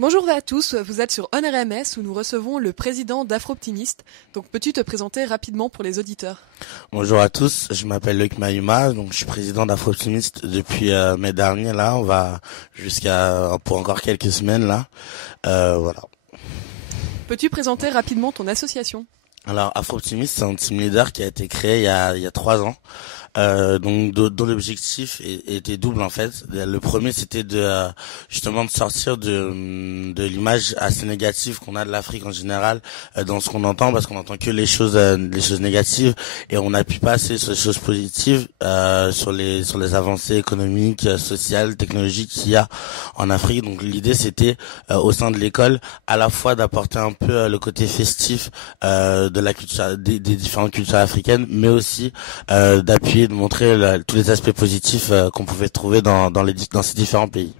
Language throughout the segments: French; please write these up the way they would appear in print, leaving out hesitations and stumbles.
Bonjour à tous, vous êtes sur ONRMS où nous recevons le président d'Afroptimiste. Donc peux-tu te présenter rapidement pour les auditeurs? Bonjour à tous, je m'appelle Loïc Mayuma, donc je suis président d'Afroptimiste depuis mai dernier là, on va jusqu'à pour encore quelques semaines là. Voilà. Peux-tu présenter rapidement ton association? Alors Afroptimiste, c'est un team leader qui a été créé il y a 3 ans. Donc dont l'objectif était double en fait. Le premier c'était justement de sortir de l'image assez négative qu'on a de l'Afrique en général dans ce qu'on entend, parce qu'on entend que les choses négatives et on n'appuie pas assez sur les choses positives, sur les avancées économiques, sociales, technologiques qu'il y a en Afrique. Donc l'idée c'était au sein de l'école à la fois d'apporter un peu le côté festif de la culture des différentes cultures africaines, mais aussi d'appuyer, de montrer tous les aspects positifs qu'on pouvait trouver dans ces différents pays.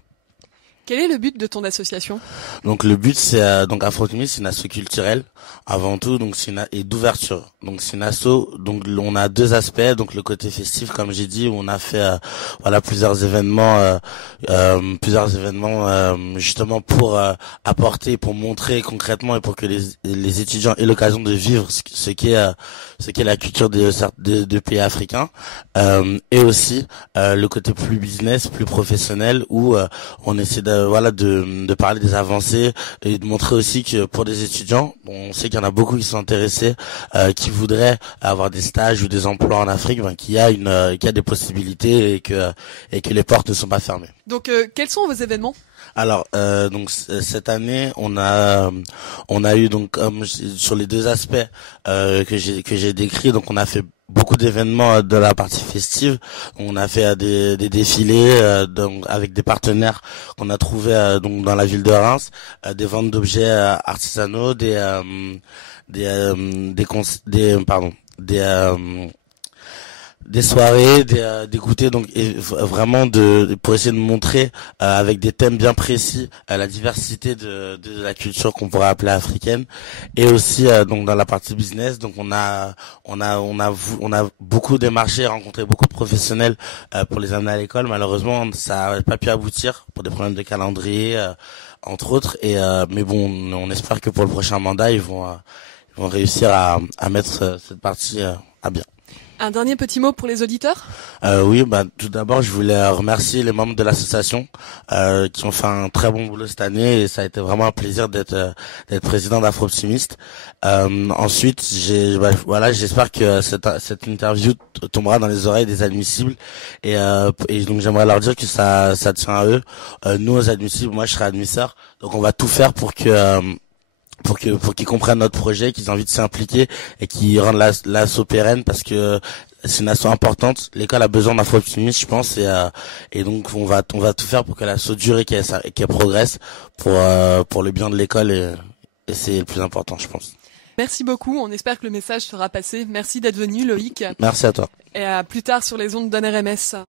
Quel est le but de ton association? Donc le but c'est donc Afroptimiste, c'est une asso culturelle avant tout, donc et d'ouverture. Donc c'est une asso, donc on a deux aspects, donc le côté festif comme j'ai dit, où on a fait plusieurs événements justement pour apporter, pour montrer concrètement et pour que les étudiants aient l'occasion de vivre ce qu'est la culture de pays africains, et aussi le côté plus business, plus professionnel, où on essaie de parler des avancées et de montrer aussi que pour des étudiants, on sait qu'il y en a beaucoup qui sont intéressés, qui voudraient avoir des stages ou des emplois en Afrique, qu'il y a des possibilités et que les portes ne sont pas fermées. Donc quels sont vos événements? Alors cette année on a eu donc sur les deux aspects que j'ai décrits, donc on a fait beaucoup d'événements de la partie festive. On a fait des défilés donc avec des partenaires qu'on a trouvés donc dans la ville de Reims, des ventes d'objets artisanaux, des soirées, des goûters, donc et vraiment pour essayer de montrer avec des thèmes bien précis la diversité de la culture qu'on pourrait appeler africaine, et aussi donc dans la partie business, donc on a beaucoup démarché, rencontré beaucoup de professionnels pour les amener à l'école. Malheureusement ça n'a pas pu aboutir pour des problèmes de calendrier entre autres, et mais bon, on espère que pour le prochain mandat ils vont réussir à mettre cette partie à bien. Un dernier petit mot pour les auditeurs? Oui, tout d'abord, je voulais remercier les membres de l'association qui ont fait un très bon boulot cette année, et ça a été vraiment un plaisir d'être président d'Afroptimiste. Ensuite, j'espère que cette interview tombera dans les oreilles des admissibles, et donc j'aimerais leur dire que ça tient à eux. Nous, aux admissibles, moi je serai admisseur, donc on va tout faire pour qu'ils comprennent notre projet, qu'ils aient envie de s'impliquer et qu'ils rendent l'asso pérenne, parce que c'est une asso importante. L'école a besoin d'Afroptimiste, je pense, et donc on va tout faire pour que l'asso dure et qu'elle progresse pour le bien de l'école, et c'est le plus important, je pense. Merci beaucoup, on espère que le message sera passé. Merci d'être venu, Loïc. Merci à toi. Et à plus tard sur les ondes d'ONRMS.